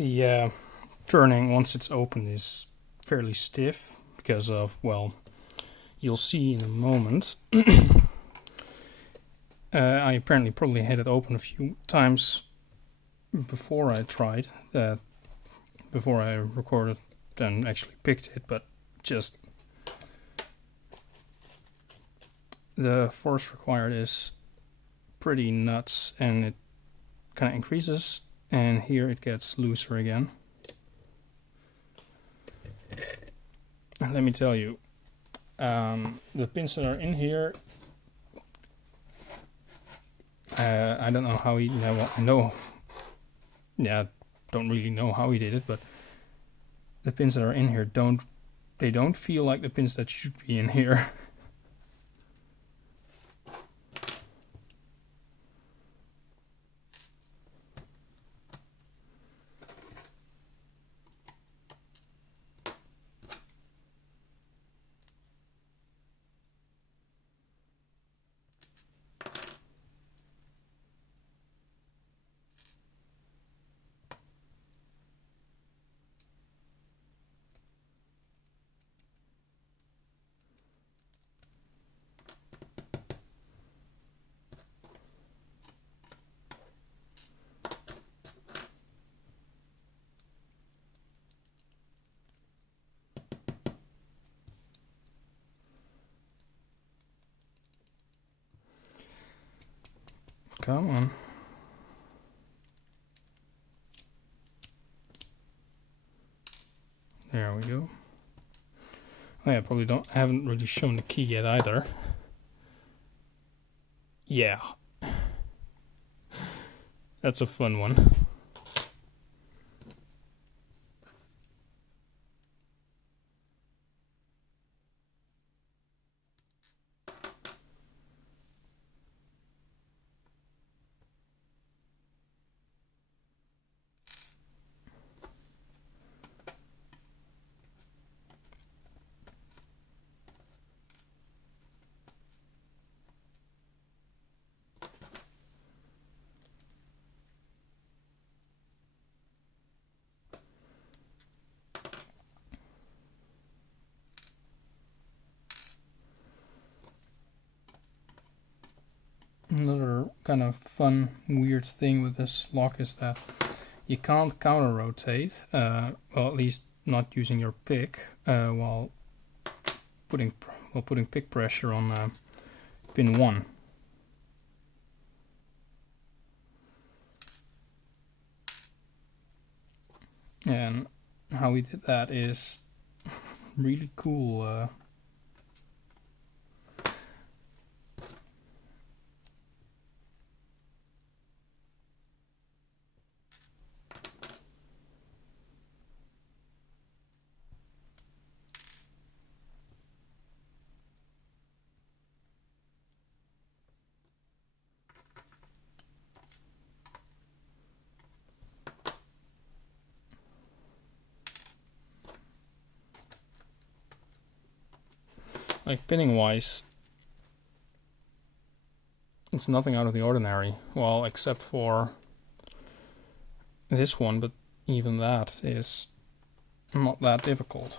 The turning once it's open is fairly stiff because of, well, you'll see in a moment. I apparently probably had it open a few times before I tried, before I recorded and actually picked it, but just the force required is pretty nuts, and it kind of increases, and here it gets looser again. And let me tell you, the pins that are in here, I don't know how he, well, I know, don't really know how he did it, but the pins that are in here don't feel like the pins that should be in here. Come on. There we go. Oh yeah, I haven't really shown the key yet either. Yeah. That's a fun one. Another kind of fun, weird thing with this lock is that you can't counter rotate, well, at least not using your pick, while putting pick pressure on pin 1. And how we did that is really cool. Like pinning wise, it's nothing out of the ordinary. Well, except for this one, but even that is not that difficult.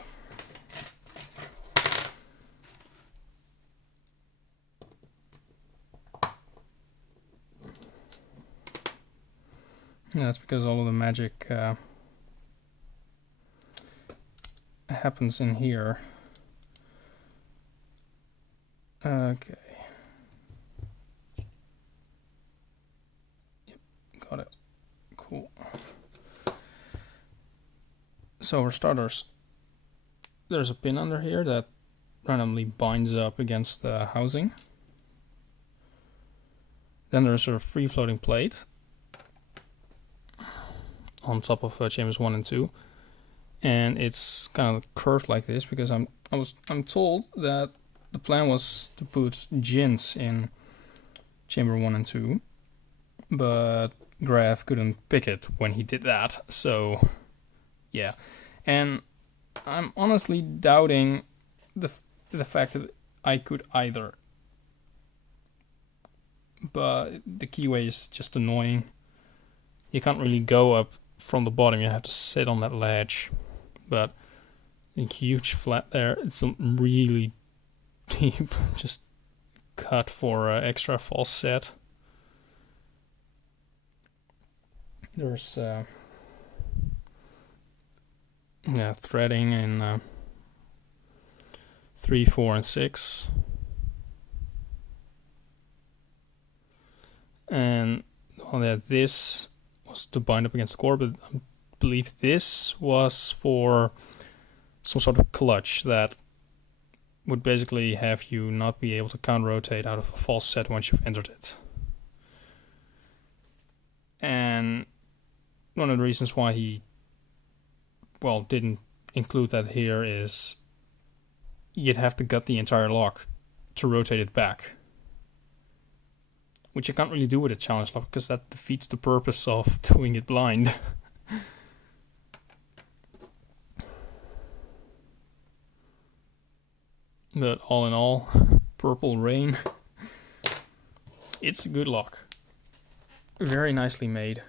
Yeah, that's because all of the magic happens in here. Okay. Yep, got it. Cool. So for starters, there's a pin under here that randomly binds up against the housing. Then there's a free-floating plate on top of chambers 1 and 2, and it's kind of curved like this because I'm told that the plan was to put gins in chamber 1 and 2, but Grav couldn't pick it when he did that, so yeah. And I'm honestly doubting the fact that I could either, but the keyway is just annoying. You can't really go up from the bottom you have to sit on that ledge, but a huge flat there. It's a really deep, just cut for extra false set. There's threading in 3, 4, and 6, and this was to bind up against the core, but I believe this was for some sort of clutch that would basically have you not be able to counter-rotate out of a false set once you've entered it. And one of the reasons why he, didn't include that here is you'd have to gut the entire lock to rotate it back, which you can't really do with a challenge lock because that defeats the purpose of doing it blind. But all in all, Purple Rein, it's a good lock. Very nicely made.